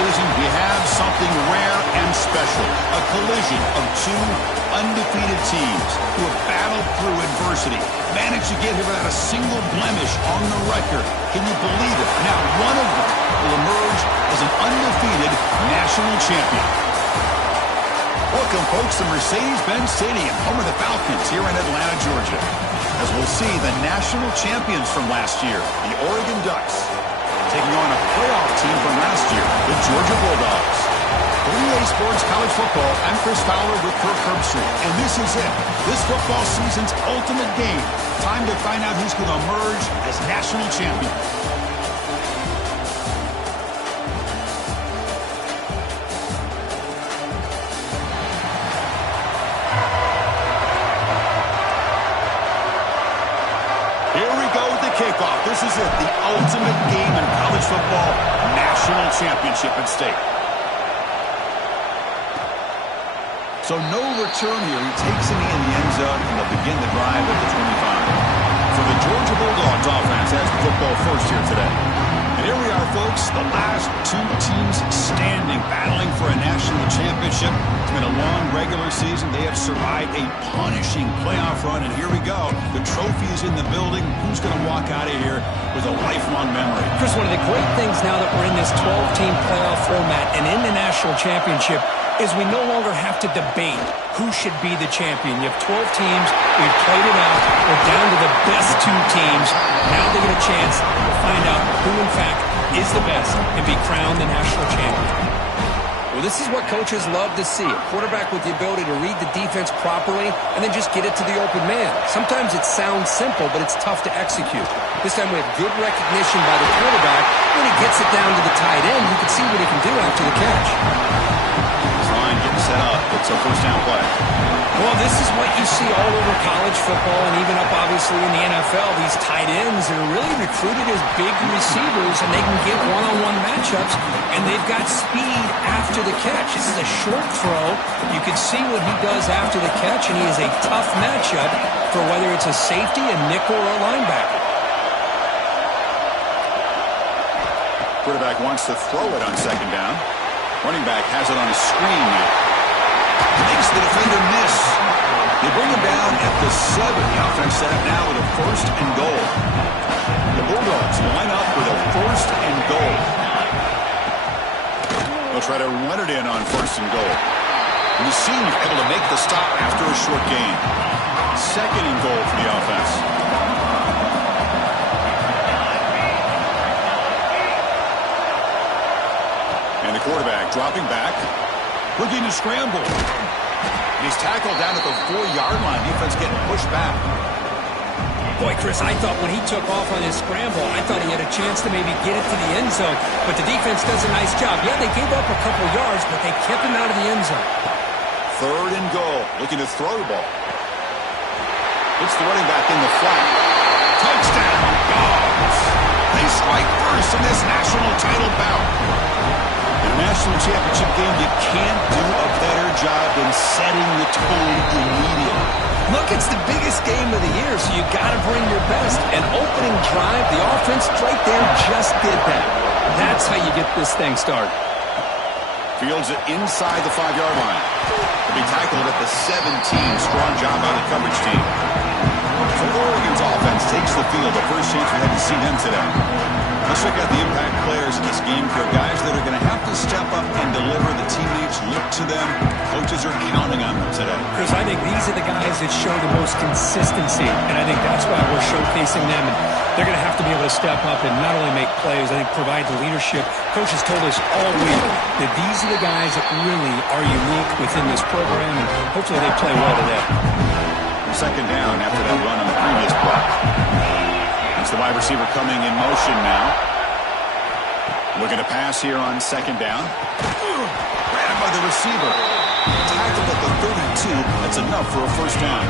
season, we have something rare and special. A collision of two undefeated teams who have battled through adversity, managed to get here without a single blemish on the record. Can you believe it? Now one of them will emerge as an undefeated national champion. Welcome, folks, to Mercedes-Benz Stadium, home of the Falcons here in Atlanta, Georgia. As we'll see the national champions from last year, the Oregon Ducks, taking on a playoff team from last year, the Georgia Bulldogs. 3A Sports College Football, I'm Chris Fowler with Kirk Herbstreit, and this is it. This football season's ultimate game. Time to find out who's going to emerge as national champion. Kickoff. This is it, the ultimate game in college football, national championship at stake. So no return here. He takes it in the end zone, and they'll begin the drive at the 25. So the Georgia Bulldogs offense has the football first here today. And here we are, folks, the last two teams standing, battling for a national championship. It's been a long regular season. They have survived a punishing playoff run, and here we go. The trophy is in the building. Who's going to walk out of here with a lifelong memory? Chris, one of the great things now that we're in this 12-team playoff format and in the national championship is we no longer have to debate who should be the champion. You have 12 teams. We've played it out. We're down to the best two teams. Now they get a chance to find out who, in fact, is the best and be crowned the national champion. Well, this is what coaches love to see. A quarterback with the ability to read the defense properly and then just get it to the open man. Sometimes it sounds simple, but it's tough to execute. This time we have good recognition by the quarterback. When he gets it down to the tight end, you can see what he can do after the catch. Getting set up. It's a first down play. Well, this is what you see all over college football and even up, obviously, in the NFL. These tight ends are really recruited as big receivers, and they can get one-on-one matchups, and they've got speed after the catch. This is a short throw. You can see what he does after the catch, and he is a tough matchup for whether it's a safety, a nickel, or a linebacker. Quarterback wants to throw it on second down. Running back has it on a screen now. Makes the defender miss. They bring him down at the 7. The offense set up now with a first and goal. The Bulldogs line up with a first and goal. They'll try to run it in on first and goal. And the senior able to make the stop after a short gain. Second and goal for the offense. Quarterback dropping back, looking to scramble. He's tackled down at the 4-yard line. Defense getting pushed back. Boy, Chris, I thought when he took off on his scramble, I thought he had a chance to maybe get it to the end zone. But the defense does a nice job. Yeah, they gave up a couple yards, but they kept him out of the end zone. Third and goal, looking to throw the ball. It's the running back in the flat. Touchdown, Dogs. They strike first in this national title bout. In a national championship game, you can't do a better job than setting the tone immediately. Look, it's the biggest game of the year, so you got to bring your best. An opening drive, the offense right there just did that. That's how you get this thing started. Fields it inside the 5-yard line. He'll be tackled at the 17. Strong job by the coverage team. So Oregon's offense takes the field. The first chance we had to see them today. Let's check out the impact players in this game. For guys that are going to have to step up and deliver. The teammates look to them. Coaches are counting on them today. Chris, I think these are the guys that show the most consistency, and I think that's why we're showcasing them. And they're going to have to be able to step up and not only make plays, I think provide the leadership. Coaches told us all week that these are the guys that really are unique within this program, and hopefully they play well today. Second down after that run on the previous play. It's the wide receiver coming in motion now. Looking to pass here on second down. Grabbed by the receiver. Tackled at the 32. That's enough for a first down.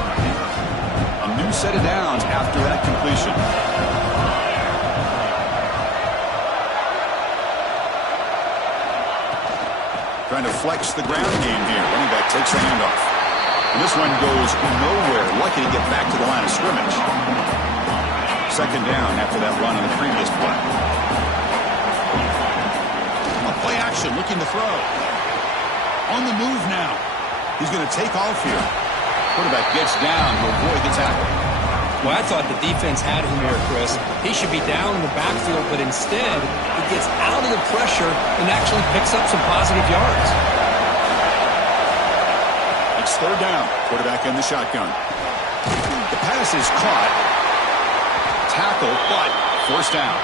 A new set of downs after that completion. Trying to flex the ground game here. Running back takes the handoff. And this one goes nowhere. Lucky to get back to the line of scrimmage. Second down after that run on the previous play. A Play action, looking to throw. On the move now. He's going to take off here. Quarterback gets down to avoid the tackle. Well, I thought the defense had him here, Chris. He should be down in the backfield, but instead, he gets out of the pressure and actually picks up some positive yards. It's third down. Quarterback in the shotgun. The pass is caught. Tackle, but forced down.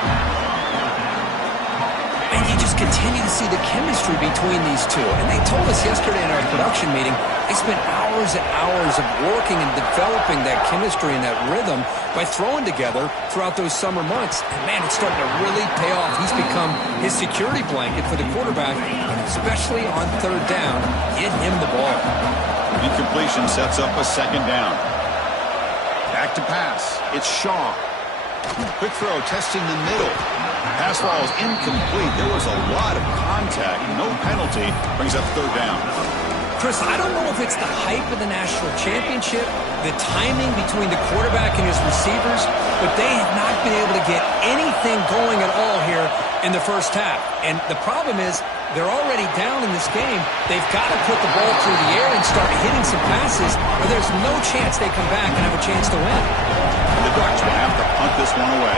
And you just continue to see the chemistry between these two. And they told us yesterday in our production meeting, they spent hours and hours of working and developing that chemistry and that rhythm by throwing together throughout those summer months. And, man, it's starting to really pay off. He's become his security blanket for the quarterback, and especially on third down, get him the ball. Incompletion sets up a second down. Back to pass. It's Shaw. Quick throw, testing the middle. Pass ball is incomplete. There was a lot of contact. No penalty. Brings up third down. Chris, I don't know if it's the hype of the national championship, the timing between the quarterback and his receivers, but they have not been able to get anything going at all here in the first half. And the problem is they're already down in this game. They've got to put the ball through the air and start hitting some passes, or there's no chance they come back and have a chance to win. And the Ducks will have to punt this one away.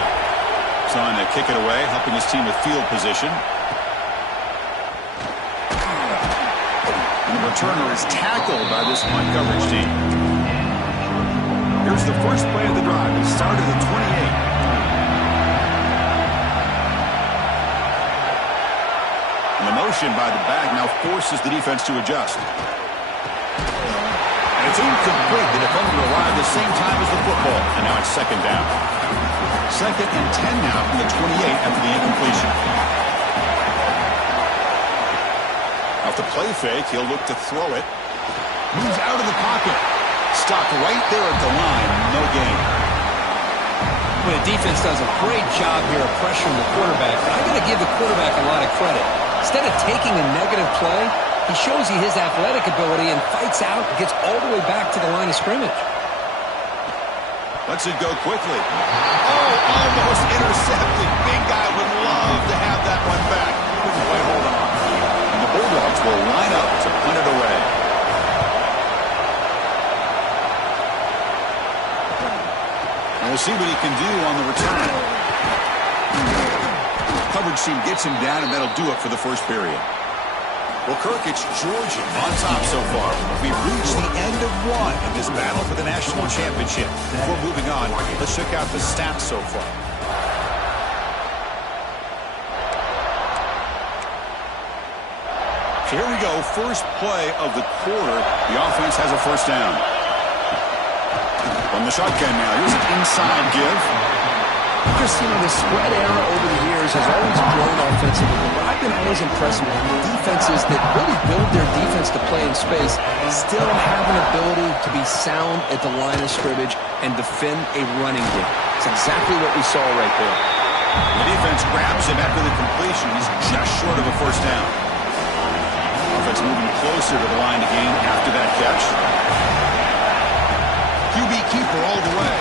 Trying to kick it away, helping his team with field position. And the returner is tackled by this punt coverage team. Here's the first play of the drive. It started at 28. And the motion by the back now forces the defense to adjust. And it's incomplete. The defender arrived the same time as the football. And now it's second down. Second and 10 now from the 28 after the incompletion. Off the play fake, he'll look to throw it. Moves out of the pocket. Stopped right there at the line. No gain. Well, the defense does a great job here of pressuring the quarterback, but I'm going to give the quarterback a lot of credit. Instead of taking a negative play, he shows you his athletic ability and fights out and gets all the way back to the line of scrimmage. Lets it go quickly. Oh, almost intercepted. Big guy would love to have that one back. Couldn't quite hold on. And the Bulldogs will line up to punt it away. And we'll see what he can do on the return. Coverage team gets him down, and that'll do it for the first period. Well, Kirk, it's Georgia on top so far. We've reached the end of one of this battle for the national championship. Before moving on, let's check out the stats so far. So here we go, first play of the quarter. The offense has a first down. From the shotgun now, here's an inside give. Chris, the spread era over the years has always grown offensively, but I've been always impressed with defenses that really build their defense to play in space, still have an ability to be sound at the line of scrimmage and defend a running game. It's exactly what we saw right there. The defense grabs him after the completion. He's just short of a first down. Offense moving closer to the line of game after that catch. QB keeper all the way.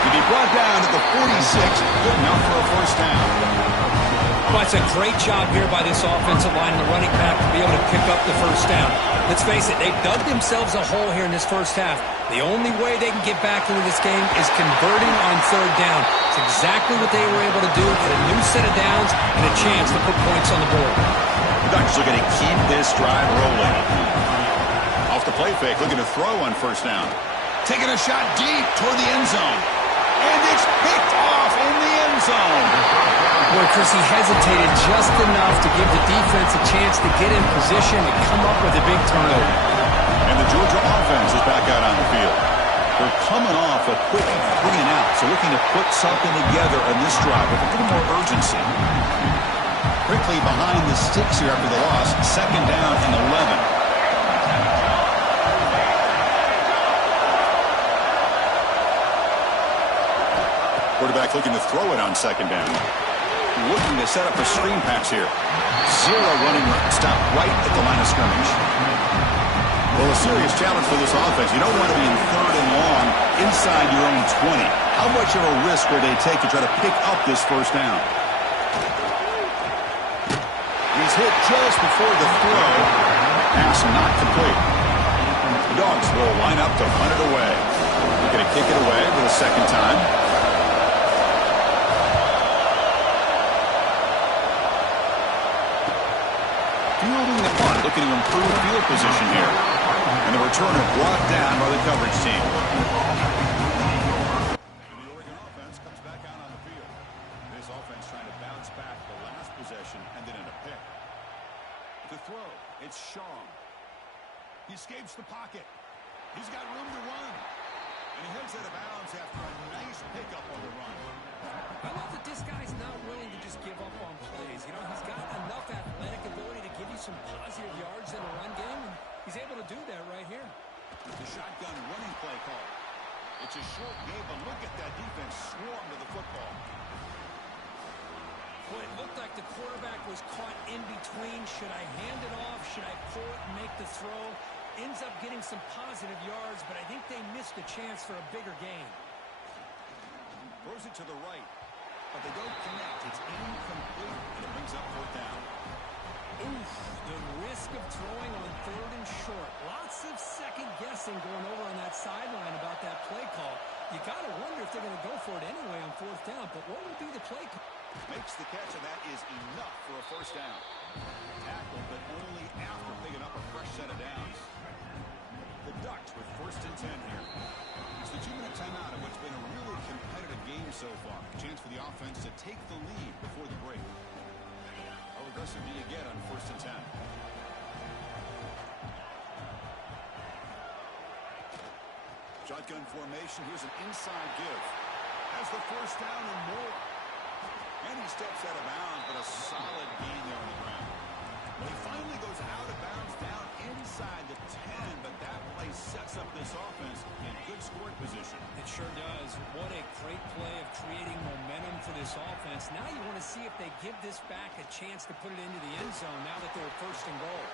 To be brought down at the 46, good enough for a first down. Well, it's a great job here by this offensive line and the running back to be able to pick up the first down. Let's face it, they've dug themselves a hole here in this first half. The only way they can get back into this game is converting on third down. It's exactly what they were able to do, get a new set of downs and a chance to put points on the board. The Ducks are going to keep this drive rolling. Off the play fake, looking to throw on first down. Taking a shot deep toward the end zone. And it's picked off in the end zone. Boy, Chris, he hesitated just enough to give the defense a chance to get in position and come up with a big turnover. And the Georgia offense is back out on the field. They're coming off a quick 3-and-out, so looking to put something together on this drive with a little more urgency. Quickly behind the sticks here after the loss, second down and 11. Quarterback looking to throw it on second down. Looking to set up a screen pass here. Zero running stop right at the line of scrimmage. Well, a serious challenge for this offense. You don't want to be in third and long inside your own 20. How much of a risk will they take to try to pick up this first down? He's hit just before the throw. Pass not complete. The Dogs will line up to punt it away. They're going to kick it away for the second time. Fielding the punt, looking to improve field position here. And the returner brought down by the coverage team. The Oregon offense comes back out on the field. This offense trying to bounce back the last possession and then in a pick. To throw, it's Shaw. He escapes the pocket. He's got room to run. And he heads out of bounds after a nice pickup on the run. I love that this guy's not willing to just give up on plays. You know, he's got enough athletic ability to give you some positive yards in the run game, and he's able to do that right here. The shotgun running play call. It's a short game, but look at that defense swarm to the football. Well, it looked like the quarterback was caught in between. Should I hand it off? Should I pull it and make the throw? Ends up getting some positive yards, but I think they missed a chance for a bigger gain. Throws it to the right, but they don't connect. It's incomplete, and it brings up fourth down. Oof, the risk of throwing on third and short. Lots of second guessing going over on that sideline about that play call. You got to wonder if they're going to go for it anyway on fourth down, but what will be the play call? Makes the catch, and that is enough for a first down. Tackled, but only after picking up a fresh set of downs. The Ducks with first and 10 here. It's the 2-minute timeout of what's been a really competitive game so far. Chance for the offense to take the lead before the break. How aggressive do you get on first and 10? Shotgun formation. Here's an inside give. Has the first down and more. And he steps out of bounds, but a solid gain there on the ground. Well, he finally goes out of bounds down inside the 10, but that play sets up this offense in good scoring position. It sure does. What a great play of creating momentum for this offense. Now you want to see if they give this back a chance to put it into the end zone now that they're first and goal.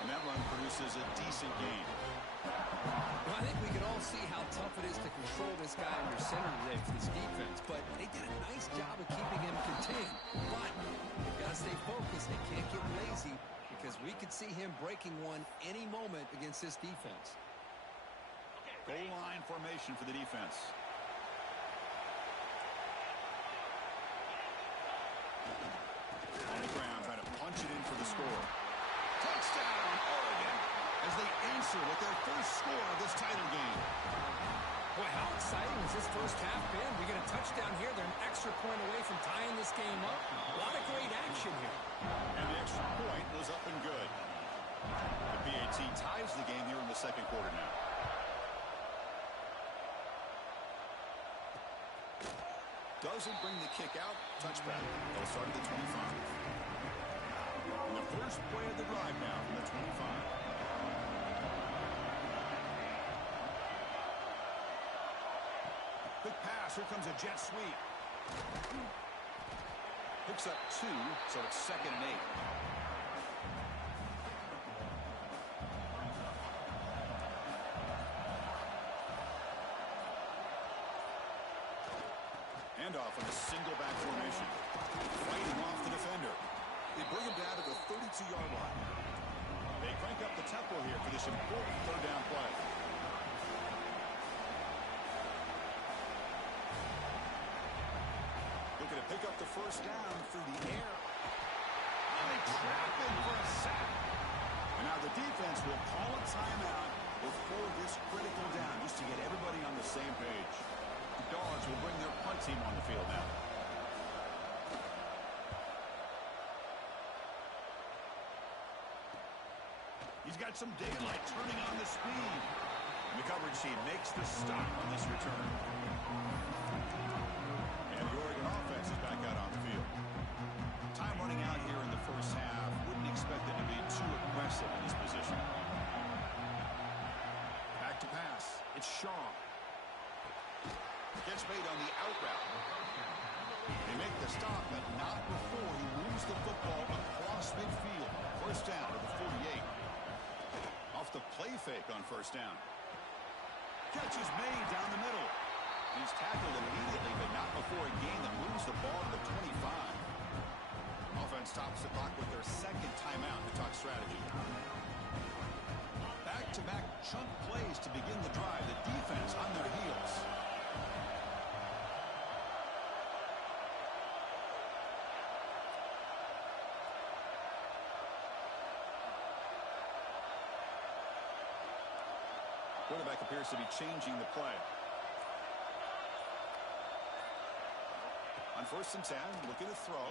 And that run produces a decent gain. Well, I think we can all see how tough it is to control this guy under center today for this defense, but they did a nice job of keeping him contained. But they've got to stay focused. They can't get lazy because we could see him breaking one any moment against this defense. Goal line formation for the defense. On the ground, trying to punch it in for the score. Touchdown, Oregon, as they answer with their first score of this title game. Boy, how exciting has this first half been? We get a touchdown here. They're an extra point away from tying this game up. A lot of great action here. And the extra point was up and good. The PAT ties the game here in the second quarter now. Doesn't bring the kick out. Touchback. They'll start at the 25. And the first play of the drive now from the 25. Quick pass. Here comes a jet sweep. Picks up 2, so it's 2nd and 8. Handoff on a single back formation. Fighting off the defender. They bring him down to the 32-yard line. They crank up the tempo here for this important third down play. Looking to pick up the first down through the air. And they trap him for a sack. And now the defense will call a timeout before this critical down, just to get everybody on the same page. The Dogs will bring their punt team on the field now. He's got some daylight turning on the speed. And the coverage team makes the stop on this return. And the Oregon offense is back out on the field. Time running out here in the first half. Wouldn't expect it to be too aggressive in this position. Back to pass. It's Shaw. Catch made on the out route. They make the stop, but not before he moves the football across midfield. First down to the 48. Off the play fake on first down. Catch is made down the middle. He's tackled immediately, but not before a gain that moves the ball to the 25. Offense stops the clock with their second timeout to talk strategy. Back-to-back chunk plays to begin the drive. The defense on their heels. Quarterback appears to be changing the play. On 1st and 10, looking to throw.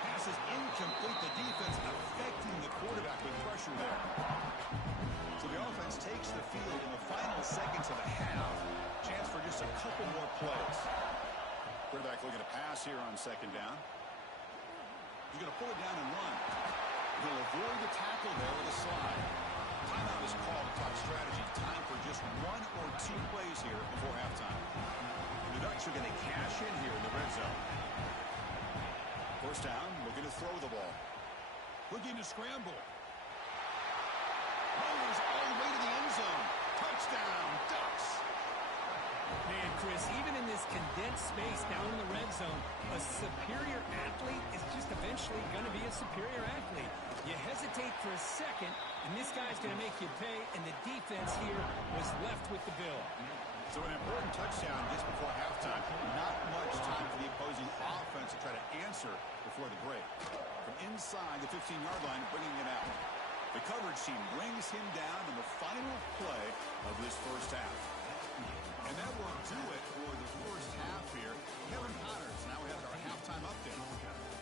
Pass is incomplete. The defense affecting the quarterback with pressure there. So the offense takes the field in the final seconds of the half. Chance for just a couple more plays. Quarterback looking to pass here on 2nd down. He's going to pull it down and run. He'll avoid the tackle there with a slide. Timeout is called to talk strategy. Time for just 1 or 2 plays here before halftime. The Ducks are going to cash in here in the red zone. 1st down, looking to throw the ball. Looking to scramble. Rolls all the way to the end zone. Touchdown, Ducks. Man, Chris, even in this condensed space down in the red zone, a superior athlete is just eventually going to be a superior athlete. You hesitate for a second, and this guy's going to make you pay, and the defense here was left with the bill. So an important touchdown just before halftime. Not much time for the opposing offense to try to answer before the break. From inside the 15-yard line, bringing it out. The coverage team brings him down in the final play of this first half. And that will do it for the first half here. Kevin Connors, now we have our halftime update.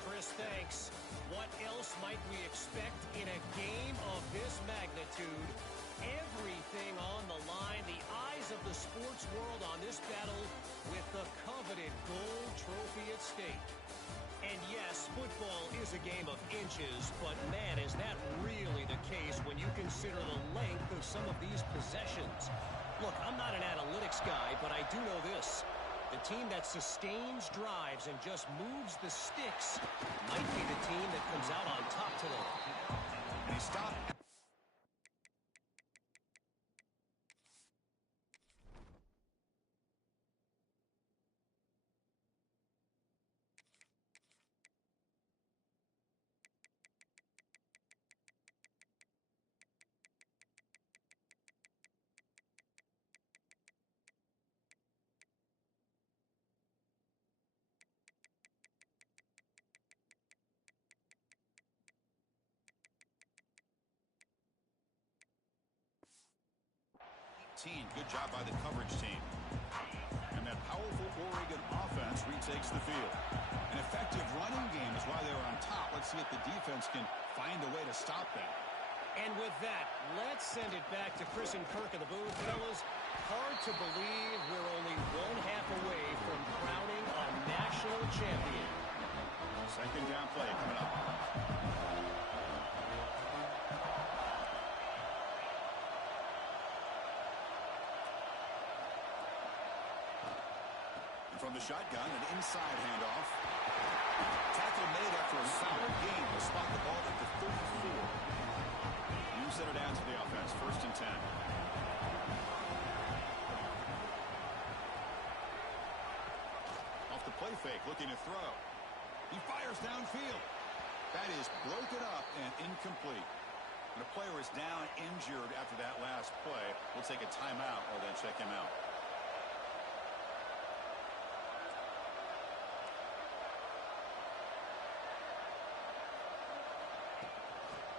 Chris, thanks. What else might we expect in a game of this magnitude? Everything on the line, the eyes of the sports world on this battle with the coveted gold trophy at stake. And yes, football is a game of inches, but man, is that really the case when you consider the length of some of these possessions. Look, I'm not an analytics guy, but I do know this. The team that sustains drives and just moves the sticks might be the team that comes out on top today. And he stopped. Good job by the coverage team. And that powerful Oregon offense retakes the field. An effective running game is why they were on top. Let's see if the defense can find a way to stop that. And with that, let's send it back to Chris and Kirk in the booth. Fellas, hard to believe we're only 1/2 away from crowning a national champion. 2nd down play coming up. From the shotgun, an inside handoff. Tackle made after a solid gain to spot the ball at the 34. You set it down to the offense, 1st and 10. Off the play fake, looking to throw. He fires downfield. That is broken up and incomplete. When a player is down injured after that last play, we'll take a timeout or then check him out.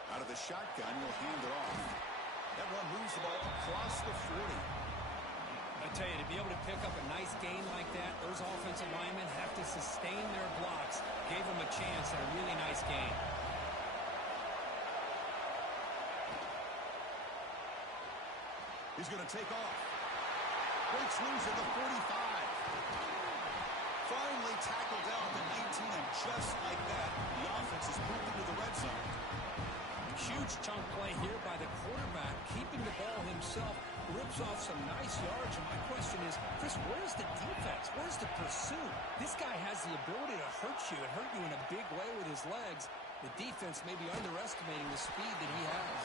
Out of the shotgun, he'll hand it off. That one moves the ball across the 40. I tell you, to be able to pick up a nice gain like that, those offensive linemen have to sustain their blocks. Gave them a chance at a really nice gain. He's going to take off. Breaks loose at the 45. Finally tackled down at the 19, and just like that, the offense is moved into the red zone. Huge chunk play here by the quarterback, keeping the ball himself, rips off some nice yards. And my question is, Chris, where's the defense? Where's the pursuit? This guy has the ability to hurt you and hurt you in a big way with his legs. The defense may be underestimating the speed that he has.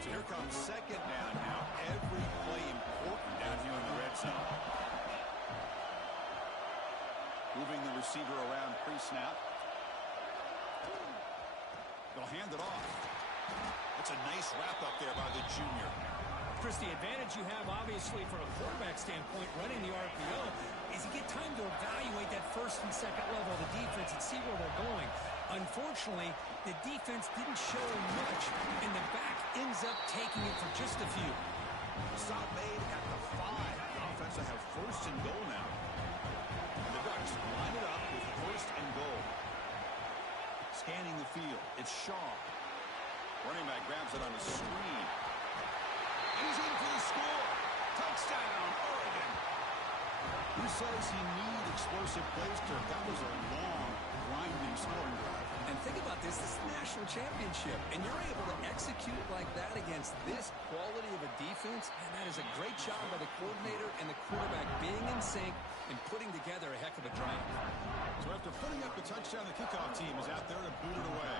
So here comes 2nd down now. Every play important down here in the red zone. Moving the receiver around pre-snap. They'll hand it off. That's a nice wrap-up there by the junior. Chris, the advantage you have, obviously, from a quarterback standpoint, running the RPO, is you get time to evaluate that first and second level of the defense and see where they're going. Unfortunately, the defense didn't show much, and the back ends up taking it for just a few. Stop made at the 5. The offense will have first and goal now. And the Ducks line it up with first and goal. Scanning the field, it's Shaw. Running back grabs it on the screen. He's in for the score. Touchdown, Oregon. Who says he needs explosive plays, Kirk? That was a long, grinding scoring drive. And think about this. This is the national championship, and you're able to execute like that against this quality of a defense, and that is a great job by the coordinator and the quarterback being in sync and putting together a heck of a drive. So after putting up the touchdown, the kickoff team is out there to boot it away.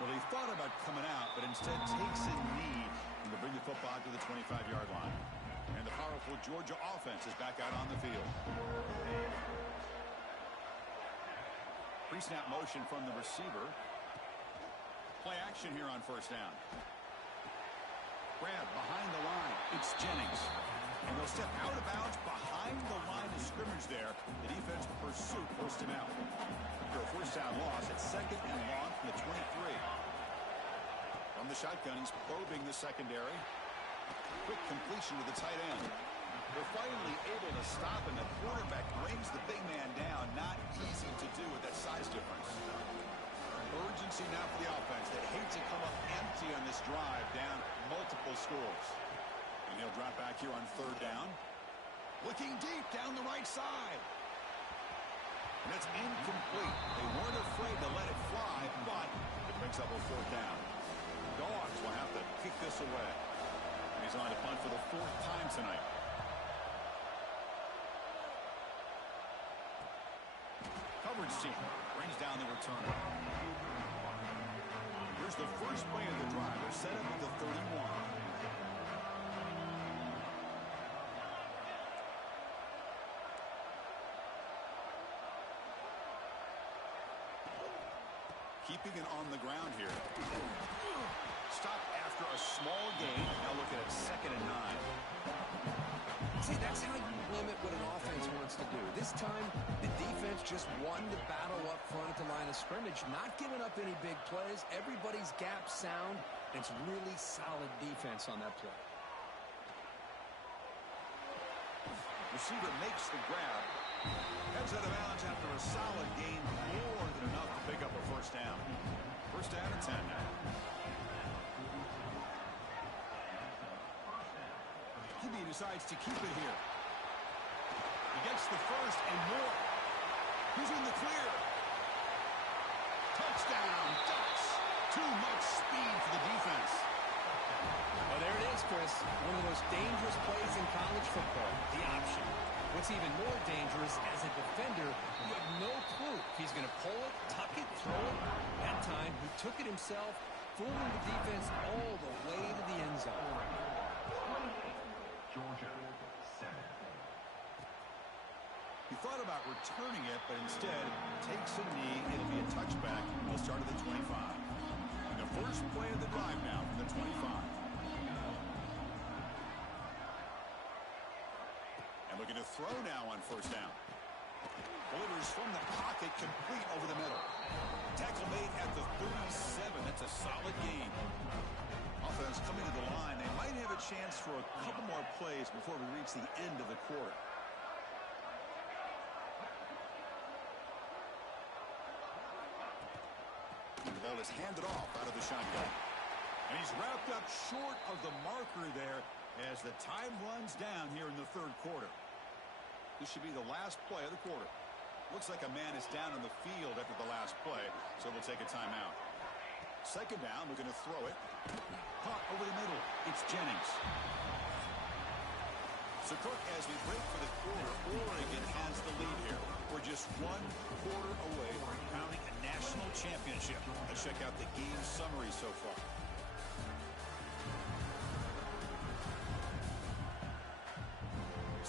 Well, he thought about coming out, but instead takes a knee to bring the football to the 25-yard line. And the powerful Georgia offense is back out on the field. Pre-snap motion from the receiver. Play action here on first down. Grab behind the line. It's Jennings. And they'll step out of bounds behind the line of scrimmage there. The defense pursuit forced him out. For a first down loss, it's second and long from the 23. From the shotgun, he's probing the secondary. Quick completion to the tight end. They're finally able to stop, and the quarterback brings the big man down. Not easy to do with that size difference. Urgency now for the offense. They hate to come up empty on this drive, down multiple scores. And he'll drop back here on third down. Looking deep down the right side. And it's incomplete. They weren't afraid to let it fly, but it brings up a fourth down. Dogs will have to kick this away. And he's on to punt for the 4th time tonight. Coverage team brings down the returner. Here's the first play of the drive. They're set up at the 31. Keeping it on the ground here. Stop after a small gain. Now look at it, 2nd and 9. See, that's how you limit what an offense wants to do. This time, the defense just won the battle up front at the line of scrimmage, not giving up any big plays. Everybody's gap sound. It's really solid defense on that play. Receiver makes the grab. Heads out of bounds after a solid gain, more than enough to pick up a first down. First down and 10 now. QB decides to keep it here. He gets the first and more. He's in the clear. Touchdown, Ducks. Too much speed for the defense. Well, there it is, Chris. One of the most dangerous plays in college football, the option. What's even more dangerous, as a defender, you have no clue if he's going to pull it, tuck it, throw it. That time, he took it himself, fooling the defense all the way to the end zone. Georgia, 7. He thought about returning it, but instead takes a knee. It'll be a touchback. He'll start at the 25. And the first play of the drive now from the 25. And looking to throw now on first down. Delivers from the pocket, complete over the middle. Tackle made at the 37. That's a solid gain. Offense coming to the line. They might have a chance for a couple more plays before we reach the end of the quarter. The ball is handed off out of the shotgun. And he's wrapped up short of the marker there as the time runs down here in the third quarter. This should be the last play of the quarter. Looks like a man is down on the field after the last play, so we'll take a timeout. Second down, we're going to throw it. Caught over the middle. It's Jennings. So, Kirk, as we break for the quarter, Oregon has the lead here. We're just 1 quarter away from crowning a national championship. Let's check out the game summary so far.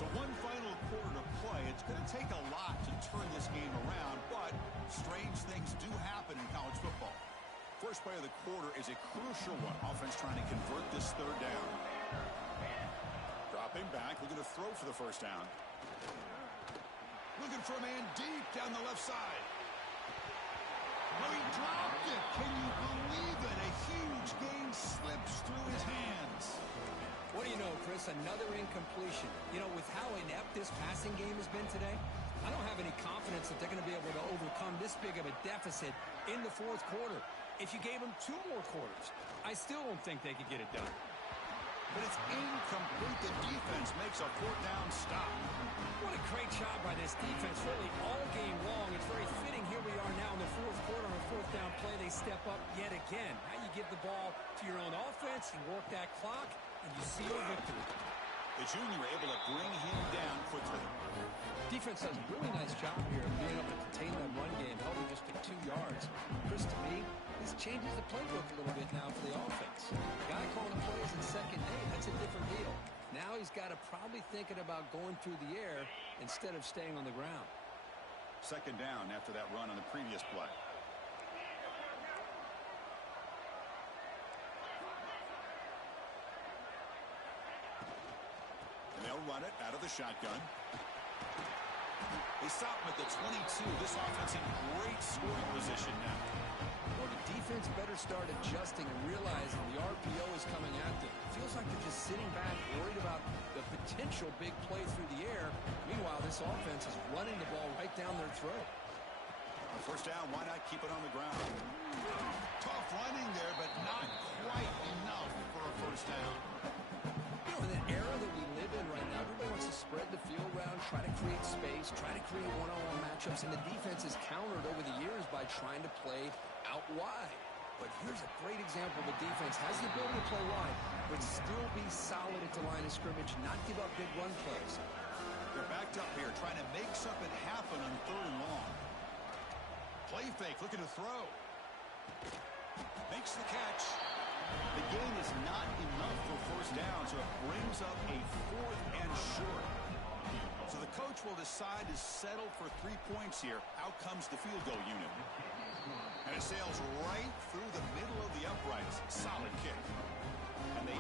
So one final quarter to play. It's going to take a lot to turn this game around, but strange things do happen in college football. First play of the quarter is a crucial one. Offense trying to convert this third down. Dropping back, looking to throw for the first down. Looking for a man deep down the left side. Oh, he dropped it. Can you believe it? A huge gain slips through his hands. What do you know, Chris? Another incompletion. You know, with how inept this passing game has been today, I don't have any confidence that they're going to be able to overcome this big of a deficit in the fourth quarter. If you gave them 2 more quarters, I still don't think they could get it done. But it's incomplete. The defense makes a fourth down stop. What a great job by this defense, really all game long. It's very fitting. Here we are now in the fourth quarter on a fourth down play. They step up yet again. Now you give the ball to your own offense, you work that clock, and you seal a victory. The junior able to bring him down quickly. Defense does a really nice job here of being able to contain that run game, held him just to 2 yards. Chris, to me, this changes the playbook a little bit now for the offense. The guy calling the plays in second day, that's a different deal. Now he's got to probably thinking about going through the air instead of staying on the ground. Second down after that run on the previous play. And they'll run it out of the shotgun. They stop him at the 22. This offense in great scoring position now. Well, the defense better start adjusting and realizing the RPO is coming at them. It feels like they're just sitting back, worried about the potential big play through the air. Meanwhile, this offense is running the ball right down their throat. First down, why not keep it on the ground? Tough running there, but not quite enough for a first down. You know, in the era that we live in right now, everybody wants to spread the field around, try to create space, try to create one-on-one matchups, and the defense is countered over the years by trying to play out wide. But here's a great example. The defense has the ability to play wide, but still be solid at the line of scrimmage, not give up big run plays. They're backed up here, trying to make something happen on third and long. Play fake, looking to throw. Makes the catch. The gain is not enough for first down, so it brings up a 4th and short. So the coach will decide to settle for 3 points here. Out comes the field goal unit. And it sails right through the middle of the uprights. Solid kick. And they